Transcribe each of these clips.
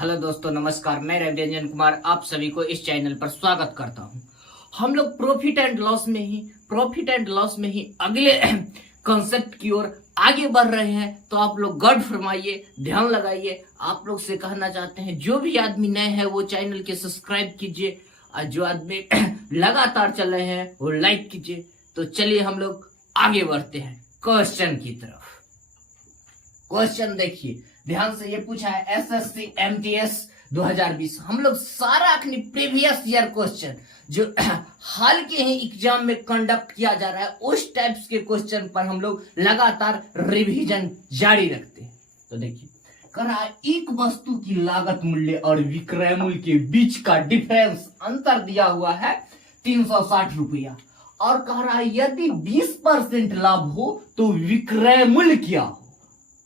Hello दोस्तों, नमस्कार। मैं रवि रंजन कुमार आप सभी को इस चैनल पर स्वागत करता हूं। हम लोग प्रॉफिट एंड लॉस में ही अगले कॉन्सेप्ट की ओर आगे बढ़ रहे हैं। तो आप लोग गौर फरमाइए, ध्यान लगाइए। आप लोग से कहना चाहते हैं, जो भी आदमी नए हैं वो चैनल के सब्सक्राइब कीजिए, और जो आदमी लगातार चल रहे हैं वो लाइक कीजिए। तो चलिए हम लोग आगे बढ़ते हैं क्वेश्चन की तरफ। क्वेश्चन देखिए, ध्यान से। ये पूछा है एसएससी एमटीएस 2020। हम लोग सारा अपनी प्रीवियस ईयर क्वेश्चन जो हाल के ही एग्जाम में कंडक्ट किया जा रहा है, उस टाइप्स के क्वेश्चन पर हम लोग लगातार रिवीजन जारी रखते हैं। तो देखिए, कह रहा है एक वस्तु की लागत मूल्य और विक्रय मूल्य के बीच का डिफरेंस, अंतर दिया हुआ है 360 रुपया। और कह रहा है यदि 20% लाभ हो तो विक्रय मूल्य क्या हो।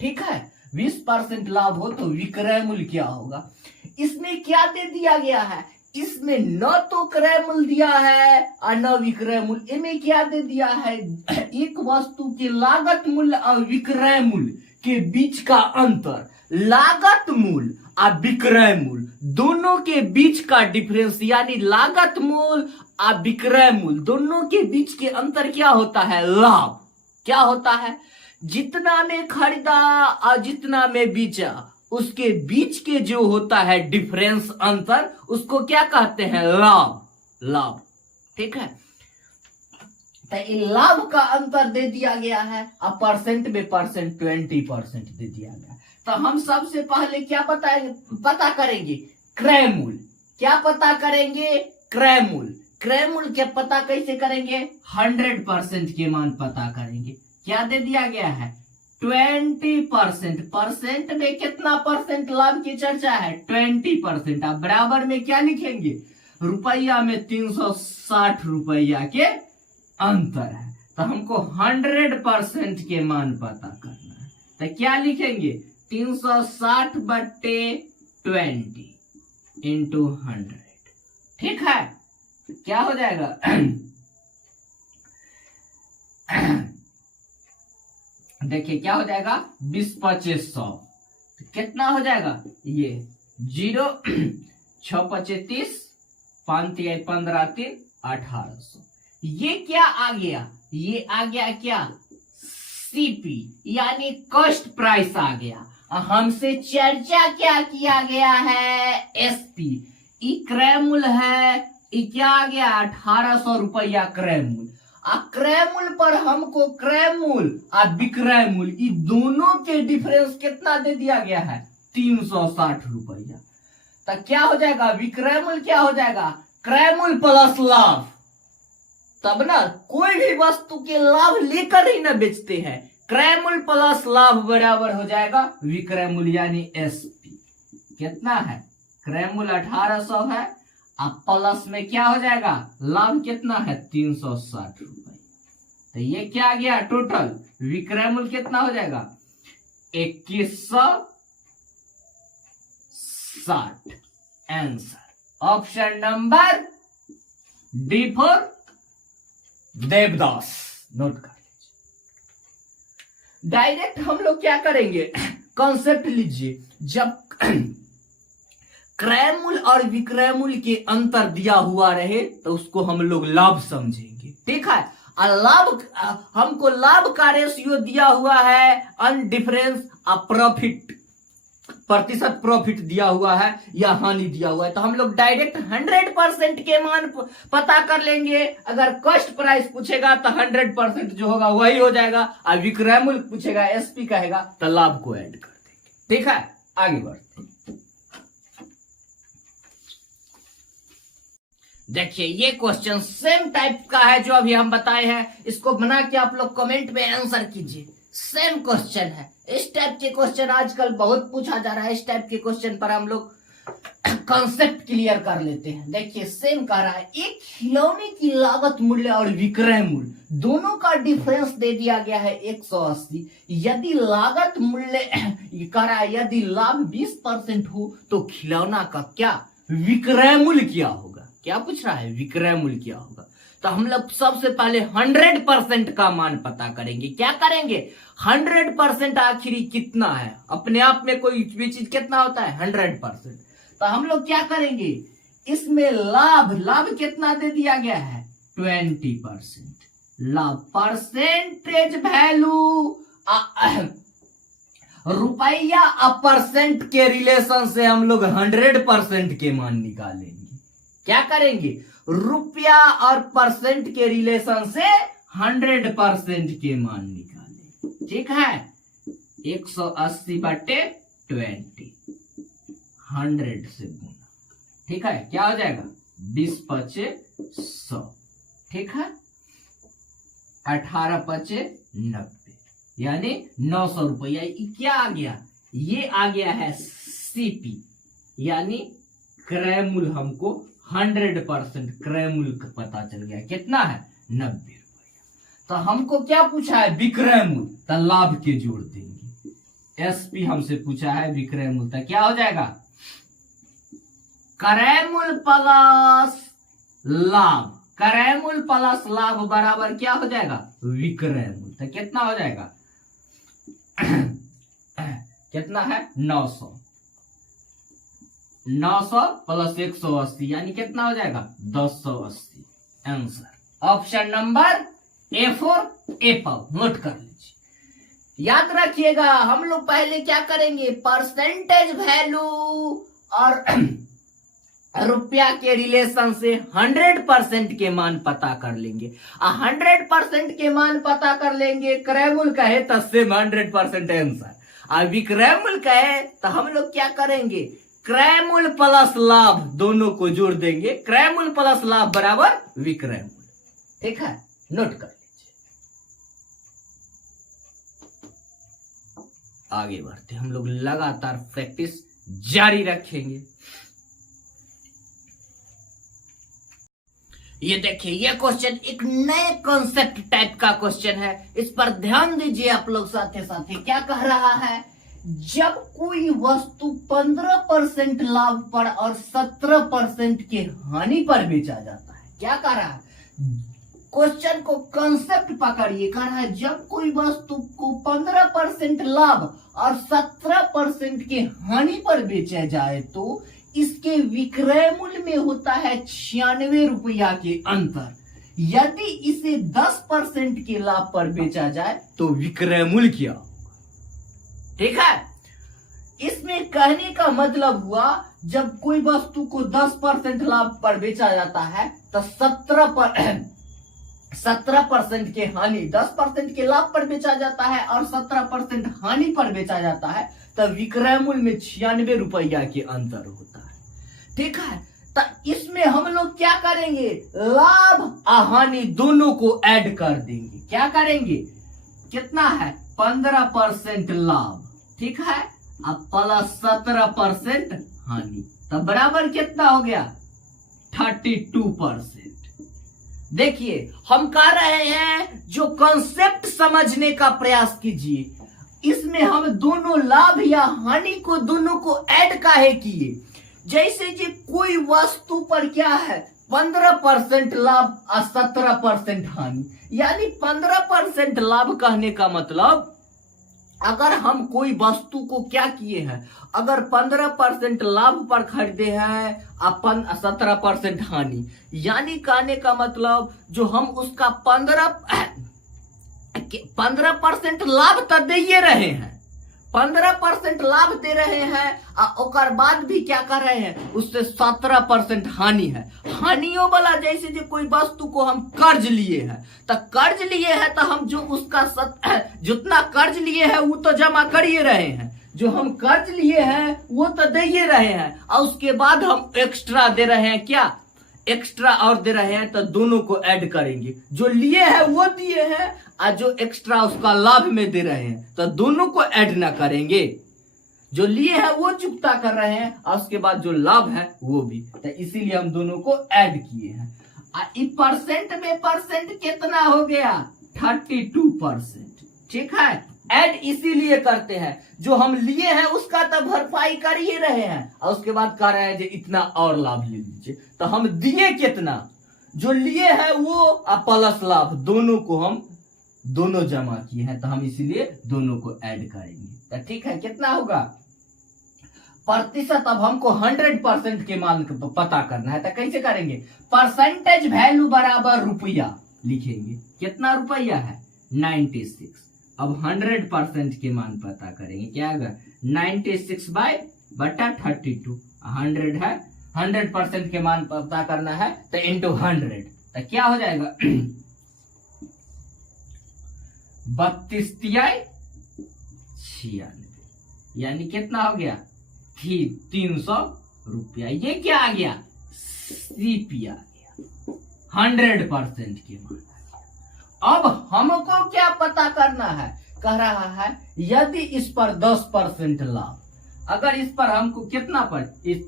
ठीक है, 20% लाभ हो तो विक्रय मूल्य क्या होगा। इसमें क्या दे दिया गया है, इसमें न तो क्रय मूल्य दिया है और न विक्रय मूल्य। इनमें क्या दे दिया है, एक वस्तु के लागत मूल्य और विक्रय मूल्य के बीच का अंतर। लागत मूल्य और विक्रय मूल्य दोनों के बीच का डिफरेंस, यानी लागत मूल्य और विक्रय मूल्य दोनों के बीच के अंतर क्या होता है, लाभ। क्या होता है, जितना में खरीदा और जितना में बेचा, उसके बीच के जो होता है डिफरेंस, अंतर, उसको क्या कहते हैं, लाभ। ठीक है, तो ये लाभ का अंतर दे दिया गया है। अब परसेंट में 20% दे दिया गया। तो हम सबसे पहले क्या पता करेंगे, क्रय मूल्य। क्या पता करेंगे, क्रय मूल्य। क्रय मूल्य के पता कैसे करेंगे, 100% के मान पता करेंगे। क्या दे दिया गया है, 20%। परसेंट में कितना परसेंट लाभ की चर्चा है, 20%। अब बराबर में क्या लिखेंगे, रुपया में 360 रुपया के अंतर है। तो हमको 100% के मान पता करना है। तो क्या लिखेंगे, 360/20 इंटू 100। ठीक है, क्या हो जाएगा देखिए क्या हो जाएगा, 20/2500। तो कितना हो जाएगा, ये 0 6 25 30 5 3 15 3 1800। ये क्या आ गया, ये आ गया क्या, सीपी, यानी कॉस्ट प्राइस आ गया। हमसे चर्चा क्या किया गया है, एसपी। क्रय मूल्य है, ये क्या आ गया, 1800 रुपया क्रय मूल्य। क्रय मूल्य पर हमको क्रय मूल्य और विक्रय मूल्य, ये दोनों के डिफरेंस कितना दे दिया गया है, 360 रुपया। तो क्या हो जाएगा, विक्रय मूल्य क्या हो जाएगा, क्रय मूल्य प्लस लाभ। तब ना कोई भी वस्तु के लाभ लेकर ही ना बेचते हैं। क्रय मूल्य प्लस लाभ बराबर हो जाएगा विक्रय मूल्य, यानी एसपी। कितना है, क्रय मूल्य 1800 है, अब प्लस में क्या हो जाएगा, लाभ कितना है, 360 रुपए। तो ये क्या आ गया, टोटल विक्रय मूल्य कितना हो जाएगा, 2160। Answer option number D for Devdas. Note कर लीजिए। डायरेक्ट हम लोग क्या करेंगे, कॉन्सेप्ट लीजिए। जब क्रय मूल्य और विक्रय मूल्य के अंतर दिया हुआ रहे तो उसको हम लोग लाभ समझेंगे। ठीक है, और लाभ, हमको लाभ का रेशियो दिया हुआ है, अन डिफरेंस और प्रॉफिट, प्रतिशत प्रॉफिट दिया हुआ है या हानि दिया हुआ है। तो हम लोग डायरेक्ट 100% के मान पता कर लेंगे। अगर कॉस्ट प्राइस पूछेगा तो 100% जो होगा वही हो जाएगा, और विक्रय मूल्य पूछेगा, एसपी कहेगा, तो लाभ को ऐड कर देंगे। ठीक है, आगे बढ़ते हैं। देखिए, ये क्वेश्चन सेम टाइप का है जो अभी हम बताए हैं। इसको बना के आप लोग कमेंट में आंसर कीजिए। सेम क्वेश्चन है। इस टाइप के क्वेश्चन आजकल बहुत पूछा जा रहा है। इस टाइप के क्वेश्चन पर हम लोग कॉन्सेप्ट क्लियर कर लेते हैं। देखिए, सेम कह रहा है, एक खिलौने की लागत मूल्य और विक्रय मूल्य दोनों का डिफरेंस दे दिया गया है 180। यदि लागत मूल्य कह रहा है, यदि लाभ 20% हो तो खिलौना का क्या विक्रय मूल्य क्या होगा। क्या पूछ रहा है, विक्रय मूल्य क्या होगा। तो हम लोग सबसे पहले 100% का मान पता करेंगे। क्या करेंगे? 100% आखिरी कितना है? अपने आप में कोई भी चीज कितना होता है? 100%। तो हम लोग क्या करेंगे, इसमें लाभ कितना दे दिया गया है? 20%। लाभ परसेंटेज वैल्यू रुपया और परसेंट के रिलेशन से हम लोग 100% के मान निकालेंगे। क्या करेंगे? रुपया और परसेंट के रिलेशन से 100% के मान निकालेंगे। ठीक है, 180/20 100 से गुना। ठीक है, क्या हो जाएगा? 20×5 100। ठीक है, 18×5 90, यानी 900 रुपया। क्या आ गया? ये आ गया है सीपी, यानी क्रय मूल्य। हमको 100% क्रय मूल्य का पता चल गया। कितना है? 90 रुपया। तो हमको क्या पूछा है? विक्रय मूल्य। तो लाभ के जोड़ देंगे। एसपी हमसे पूछा है विक्रय मूल्य। तो क्या हो जाएगा? क्रय मूल्य प्लस लाभ। क्रय मूल्य प्लस लाभ बराबर क्या हो जाएगा? विक्रय मूल्य। तो कितना हो जाएगा? कितना है? 900। 900 प्लस 180 यानी कितना हो जाएगा? 1080। Answer option number A4 Apple. Note कर लीजिए, याद रखिएगा। हम लोग पहले क्या करेंगे? परसेंटेज वैल्यू और रुपया के रिलेशन से 100% के मान पता कर लेंगे। 100% के मान पता कर लेंगे। क्रय मूल्य कहे तो सेम 100% आंसर। और विक्रय मूल्य कहे तो हम लोग क्या करेंगे? क्रय मूल्य प्लस लाभ दोनों को जोड़ देंगे। क्रय मूल्य प्लस लाभ बराबर विक्रय मूल्य। ठीक है, नोट कर लीजिए। आगे बढ़ते हम लोग, लगातार प्रैक्टिस जारी रखेंगे। ये देखिए, ये क्वेश्चन एक नए कॉन्सेप्ट टाइप का क्वेश्चन है। इस पर ध्यान दीजिए आप लोग। साथ साथ क्या कह रहा है? जब कोई वस्तु 15% लाभ पर और 17% के हानि पर बेचा जाता है। क्या कह रहा है? क्वेश्चन को कंसेप्ट पकड़िए। कह रहा है जब कोई वस्तु को 15% लाभ और 17% के हानि पर बेचा जाए तो इसके विक्रय मूल्य में होता है 96 रुपया के अंतर। यदि इसे 10% के लाभ पर बेचा जाए तो विक्रय मूल्य क्या? ठीक है, इसमें कहने का मतलब हुआ जब कोई वस्तु को 10% लाभ पर बेचा जाता है तो 17% के हानि, 10% के लाभ पर बेचा जाता है और 17% हानि पर बेचा जाता है, तो विक्रय मूल्य में 96 रुपया के अंतर होता है। ठीक है, तो इसमें हम लोग क्या करेंगे? लाभ और हानि दोनों को ऐड कर देंगे। क्या करेंगे? कितना है? 15% लाभ, ठीक है, अब प्लस 17% हानि, तो बराबर कितना हो गया? 32%। देखिए, हम कह रहे हैं जो कॉन्सेप्ट समझने का प्रयास कीजिए। इसमें हम दोनों लाभ या हानि को दोनों को ऐड काहे किए? जैसे कि कोई वस्तु पर क्या है? 15% लाभ और 17% हानि, यानी 15% लाभ कहने का मतलब अगर हम कोई वस्तु को क्या किए हैं, अगर 15% लाभ पर खरीदे हैं अपन 17% हानि, यानी कहने का मतलब जो हम उसका 15% लाभ तो दे ही रहे हैं, 15% लाभ दे रहे हैं और बाद भी क्या कर रहे हैं? उससे 17% हानि है। हानियों वाला जैसे जो कोई वस्तु को हम कर्ज लिए हैं, तो कर्ज लिए हैं तो हम जो उसका जितना कर्ज लिए हैं वो तो जमा कर ही रहे हैं, जो हम कर्ज लिए हैं वो तो दे ही रहे हैं, और उसके बाद हम एक्स्ट्रा दे रहे हैं। क्या एक्स्ट्रा और दे रहे हैं? तो दोनों को ऐड करेंगे। जो लिए हैं वो दिए हैं और जो एक्स्ट्रा उसका लाभ में दे रहे हैं, तो दोनों को ऐड ना करेंगे। जो लिए हैं वो चुकता कर रहे हैं और उसके बाद जो लाभ है वो भी, तो इसीलिए हम दोनों को ऐड किए हैं। परसेंट में परसेंट कितना हो गया? 32%। ठीक है, ऐड इसीलिए करते हैं जो हम लिए हैं उसका तो भरपाई कर ही रहे हैं और उसके बाद कह रहे हैं जो इतना और लाभ ले लीजिए। तो हम दिए कितना? जो लिए हैं वो और प्लस लाभ दोनों को हम दोनों जमा किए हैं, तो हम इसीलिए दोनों को ऐड करेंगे। तो ठीक है, कितना होगा प्रतिशत। अब हमको 100% के मान पता करना है, तो कैसे करेंगे, परसेंटेज वैल्यू बराबर रुपया लिखेंगे। कितना रुपया है 96। अब 100% के मान पता करेंगे, क्या होगा 96/32। 100 है, 100% के मान पता करना है तो इंटू 100, तो क्या हो जाएगा 32×96, यानी कितना हो गया 300 रुपया। ये क्या आ गया सीपी आ गया, 100% के मान। अब हमको क्या पता करना है, कह रहा है यदि इस पर 10% लाभ, अगर इस पर हमको कितना पर इस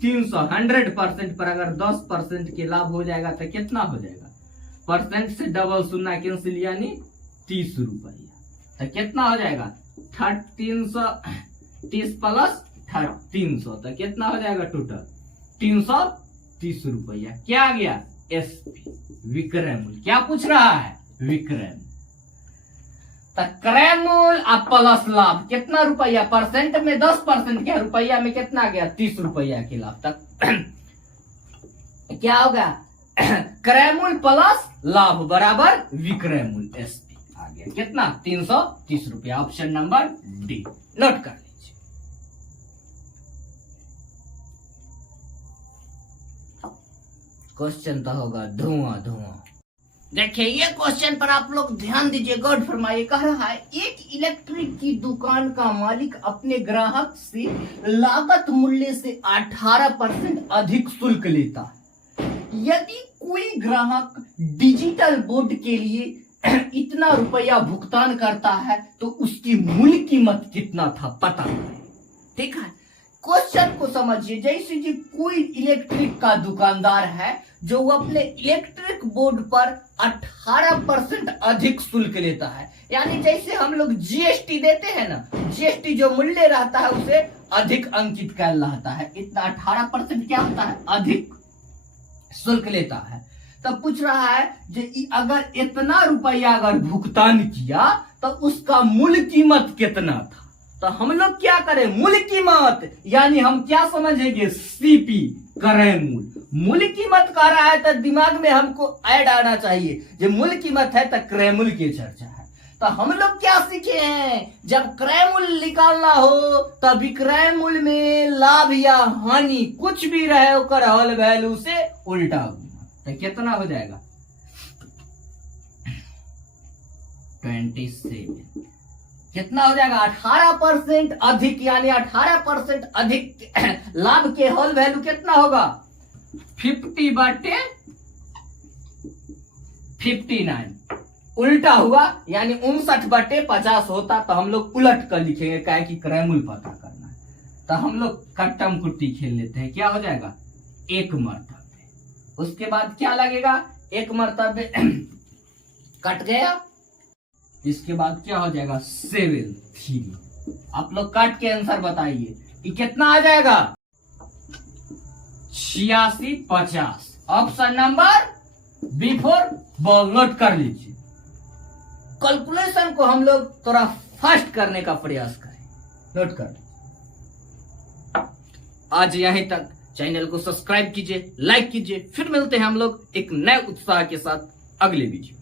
300 100% पर अगर 10% के लाभ हो जाएगा तो कितना हो जाएगा, परसेंट से डबल शून्य कैंसिल यानी 30 रुपया। तो कितना हो जाएगा 330 प्लस 300, तो कितना हो जाएगा टोटल 330 रुपया। क्या आ गया एसपी विक्रय मूल्य। क्या पूछ रहा है विक्रय मूल्य। तो क्रय मूल्य और प्लस लाभ कितना रुपया, परसेंट में 10% क्या, रुपया में कितना आ गया 30 रुपया के लाभ तक। क्या होगा क्रय मूल्य प्लस लाभ बराबर विक्रय मूल्य एसपी आ गया कितना 330 रुपया। ऑप्शन नंबर डी नोट कर लीजिए। क्वेश्चन तो होगा धुआं धुआं। देखिए ये क्वेश्चन पर आप लोग ध्यान दीजिए, गौर फरमाइए। कह रहा है एक इलेक्ट्रिक की दुकान का मालिक अपने ग्राहक से लागत मूल्य से 18% अधिक शुल्क लेता है। यदि कोई ग्राहक डिजिटल बोर्ड के लिए इतना रुपया भुगतान करता है तो उसकी मूल कीमत कितना था पता करें। ठीक है, क्वेश्चन को समझिए। जैसे जी कोई इलेक्ट्रिक का दुकानदार है जो अपने इलेक्ट्रिक बोर्ड पर 18% अधिक शुल्क लेता है, यानी जैसे हम लोग जीएसटी देते हैं ना, जीएसटी जो मूल्य रहता है उसे अधिक अंकित कर रहता है, इतना 18% क्या होता है अधिक शुल्क लेता है। तब पूछ रहा है कि अगर इतना रुपया अगर भुगतान किया तो उसका मूल कीमत कितना था। तो हम लोग क्या करें, मूल कीमत यानी हम क्या समझेंगे सीपी क्रय मूल्य। मूल कीमत कह रहा है तो दिमाग में हमको ऐड आना चाहिए, जो मूल कीमत है तो क्रय मूल्य की चर्चा है। तो हम लोग क्या सीखे हैं, जब क्रय मूल्य निकालना हो तो विक्रय मूल्य में लाभ या हानि कुछ भी रहे ओकर होल वैल्यू से उल्टा गुना, तो कितना हो जाएगा 27। कितना हो जाएगा 18% अधिक, यानी 18% अधिक लाभ के होल वैल्यू कितना होगा 50/59। उल्टा हुआ यानी 59/50 होता तो हम लोग उलट कर लिखेंगे, क्या कि क्रय मूल्य पता करना है। तो हम लोग कट्टम कुट्टी खेल लेते हैं। क्या हो जाएगा एक मर्तबे, उसके बाद क्या लगेगा एक मर्तबे कट गया, इसके बाद क्या हो जाएगा 7/3। आप लोग काट के आंसर बताइए कि कितना आ जाएगा 86/50। Option number before ball note कर लीजिए। कैलकुलेशन को हम लोग थोड़ा फास्ट करने का प्रयास करें, नोट कर। आज यहीं तक, चैनल को सब्सक्राइब कीजिए, लाइक कीजिए। फिर मिलते हैं हम लोग एक नए उत्साह के साथ अगले वीडियो।